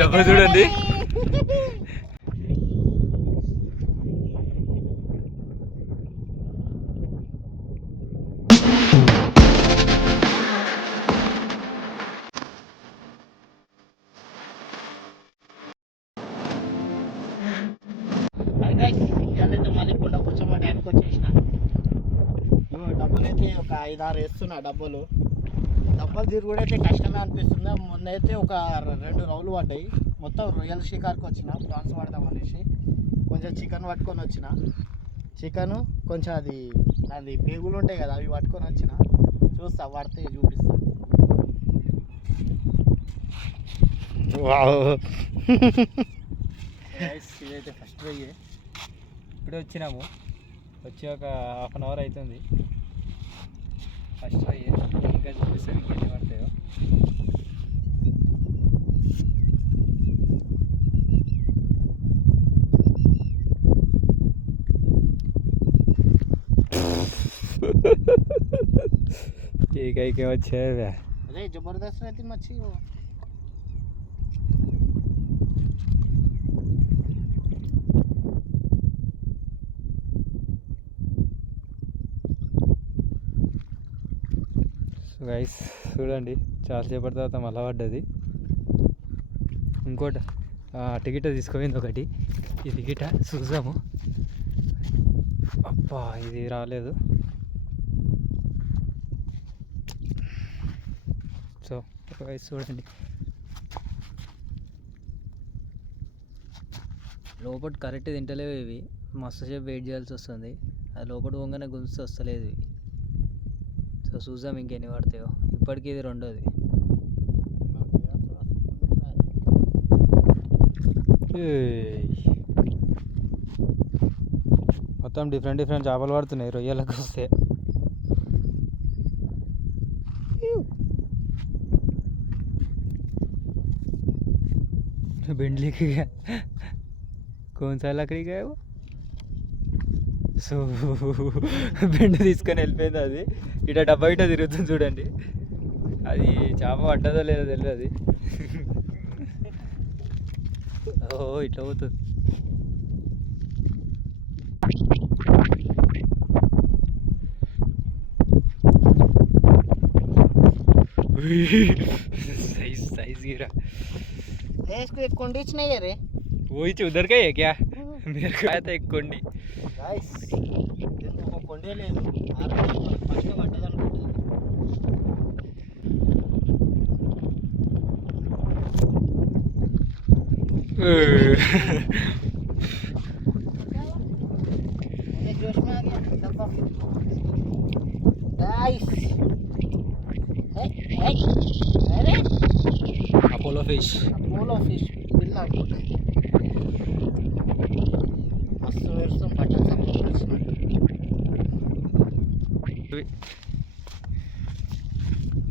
డబ్బా చూడండి. డబ్బులైతే ఒక 5-6 వేస్తున్నా. డబ్బులు తిరుగుడైతే కష్టమే అనిపిస్తుంది. మొన్న అయితే ఒక 2 రౌలు పడ్డాయి. మొత్తం రొయ్యల షికార్కి వచ్చిన, ప్రాన్స్ పడదాం అనేసి కొంచెం చికెన్ పట్టుకొని వచ్చిన. చికెను కొంచెం అది పేగులు ఉంటాయి కదా, అవి పట్టుకొని వచ్చిన. చూస్తా, పడితే చూపిస్తా. ఇదైతే ఫస్ట్ రొయ్యే. ఇప్పుడే వచ్చినాము, వచ్చి ఒక హాఫ్ అన్ అవర్ అవుతుంది. ఫస్ట్ రొయ్యే, ఇంకా చూపిస్తాను ఇంకెన్ని పడతాయో. के వచ్చే అదే జబర్దస్త్ అయితే మచ్చి. సో గైస్ చూడండి, చాలాసేపటి తర్వాత మళ్ళా పడ్డది. ఇంకోటి టికెట్ తీసుకుపోయింది ఒకటి. ఈ టికెట్ చూసాము. అబ్బా ఇది రాలేదు. సో గైస్ చూడండి, లోపల కరెక్ట్ తింటలేవు ఇవి. మస్తు సేపు వెయిట్ చేయాల్సి వస్తుంది. అది లోపల పోగానే గుంజుతూ వస్తలేదు ఇవి. సో చూసాం ఇంకెన్ని పడతాయో. ఇప్పటికీ ఇది రెండోది. మొత్తం డిఫరెంట్ చేపలు పడుతున్నాయి రొయ్యలకు వస్తే. भिंडली की गया, कौन सा लकड़ी का है वो? సో బెండ్ తీసుకొని వెళ్ళిపోయింది అది. ఇట్లా డబ్బా ఇట్లా తిరుగుతుంది చూడండి. అది చేప పడ్డదో లేదో తెలియదు. ఓ ఇట్లా పోతుంది. साइज गिरा। इसको एक कुंडी नहीं है रे, वही उधर का ही है क्या? मेरे को आया था एक कुंडी। गाइस इसको कुंडी ले लो, आप फर्स्ट का बड़ा दान जोश में आ गया डब्बा। गाइस अरे अपोलो फिश पिल्ला मस्त वेरसम बटन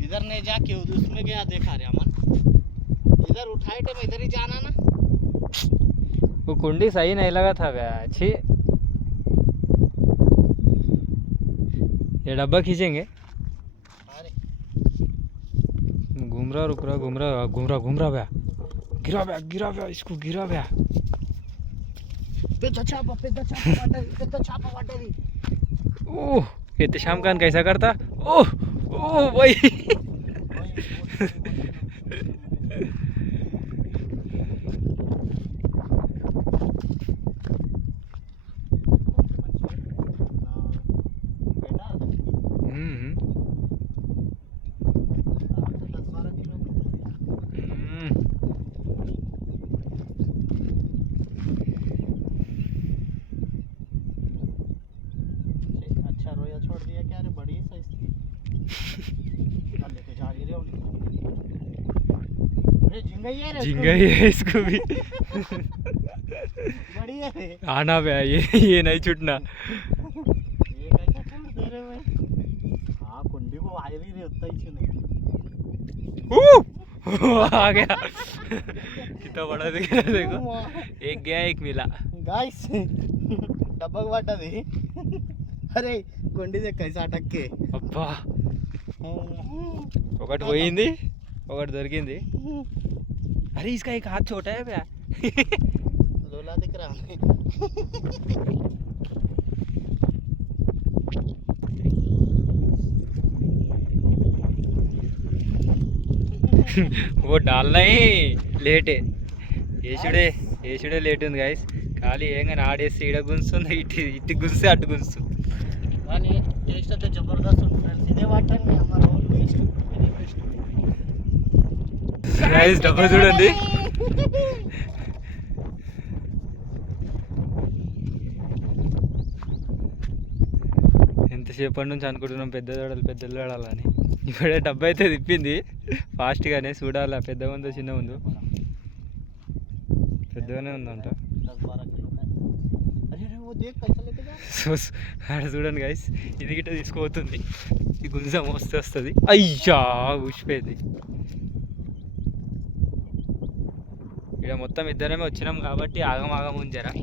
इधर नहीं जाके उसमें गया, देखा रे अमन, इधर उठाए थे, इधर ही जाना ना। वो कुंडी सही नहीं लगा था भैया। अच्छी ये डब्बा खींचेंगे। घूम रहा रुक रहा, घूम रहा भैया। गिरा भैया इसको, गिरा भैया। पेद्दा चापा वाटरी। ओह ये शाम खान कैसा करता। ओह ओह भाई छोड़ दिया क्या रे, बड़ी साइज थी। लेके जा रही रे अरे झिंगा ही है इसको भी। बड़ी है रे। आना भैया ये नहीं छूटना। ये कैसे छोड़ दे रहे मैं। हाँ कुंडी को आ रही रे, उतना ही छूने। आ गया। कितना बड़ा दिख रहा है देखो, एक गया एक मिला। गाइस डब्बा वाटा दे। అరే కొండి कैसा అటక్కే అబ్బా ఒకటి పోయింది, ఒకటి దొరికింది. अरे इसका एक हाथ छोटा है क्या? लोला दिख रहा है। वो डालना ही లేటే వేసుడే లేట్ ఉంది గాయస్. ఖాళీ ఏంగా ఆడేసి ఈడ గుంస్తుంది, ఇటు గుంస్తే అటు గుంస్తుంది. కానీ టేస్ట్ అయితే జబర్దస్త్ ఉంది ఫ్రెండ్స్. ఇదే వాటండి అమ్మ roll taste very best guys. డబ్బా చూడండి. ఎంతసేపటి నుంచి అనుకుంటున్నాం పెద్ద దూడాలని. ఇప్పుడే డబ్బా అయితే తిప్పింది ఫాస్ట్గానే. చూడాలి పెద్ద ఉందో చిన్న ఉందో. పెద్దగానే ఉందంట. ఆడ చూడండి గైస్, ఇది గిట్ట తీసుకుపోతుంది. ఈ గుంజ మోస్తే వస్తుంది. అయ్యా ఊసిపోయింది. ఇక్కడ మొత్తం ఇద్దరమే వచ్చినాం కాబట్టి ఆగం ఉంజరా.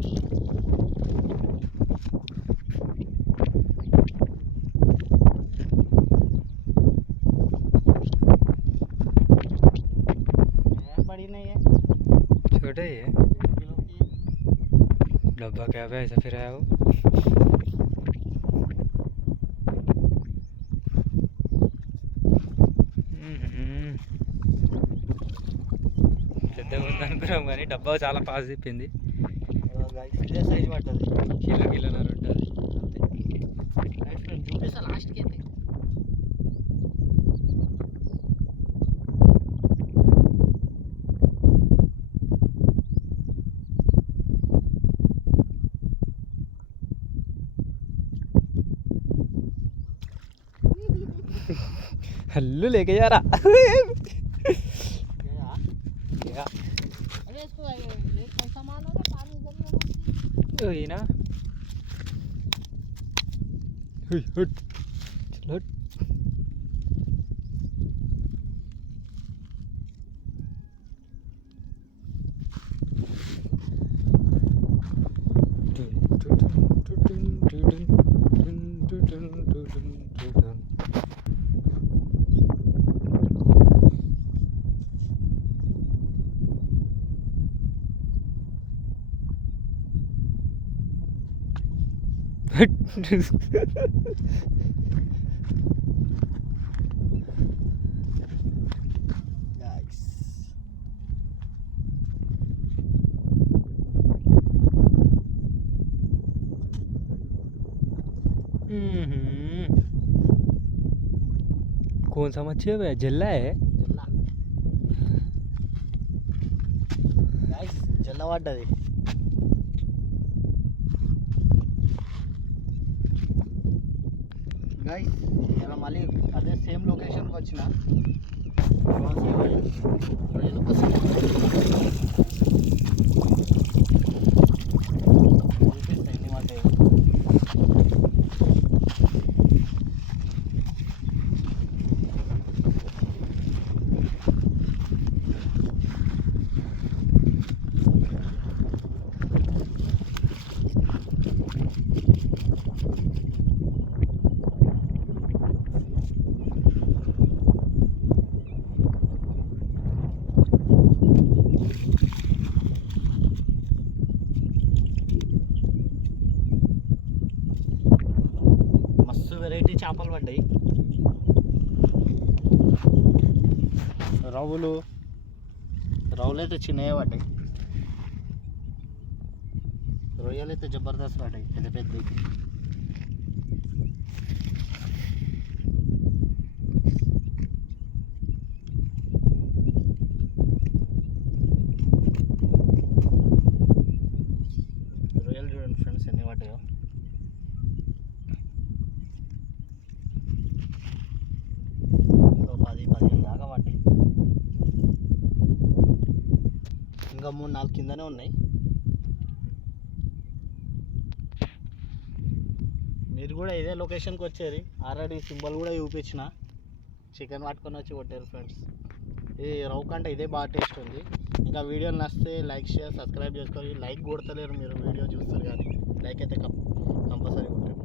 छोटे ही है। डब्बा क्या है ऐसा फिर आया वो। పెద్దగా ఉంది అనుకున్నాం కానీ డబ్బా చాలా పాస్ తిప్పింది. ఇదే సైజ్ పడ్డది. కిలోన్నర ఉంటుంది. చూపిస్తా లాస్ట్కి అయితే. हल्लू लेके जा रहा। वही ना। हट चल हट। कौन सा मच्छी है? जल्ला है। జల్ల పడ్డది. గైస్ ఇలా మళ్ళీ అదే సేమ్ లొకేషన్కి వచ్చిన చూపిస్తాయి అంటే వెరైటీ చేపలు పడ్డాయి. రవ్వులు అయితే చిన్నవి పడ్డాయి. రొయ్యలు అయితే జబర్దస్త్ పడ్డాయి పెద్ద పెద్దవి. రొయ్యలు చూడండి ఫ్రెండ్స్ ఎన్ని పడ్డాయో. దాకా పడ్డాయి. ఇంకా 3-4 కిందనే ఉన్నాయి. మీరు కూడా ఇదే లొకేషన్కి వచ్చేది. ఆల్రెడీ సింబల్ కూడా చూపించిన. చికెన్ పట్టుకొని వచ్చి కొట్టారు ఫ్రెండ్స్. ఈ రౌ కంటే ఇదే బాగా టేస్ట్ ఉంది. ఇంకా వీడియోని నచ్చితే లైక్ షేర్ సబ్స్క్రైబ్ చేసుకోవాలి. లైక్ కొడతలేరు మీరు, వీడియో చూస్తారు కానీ లైక్ అయితే కంపల్సరీ కొట్టారు.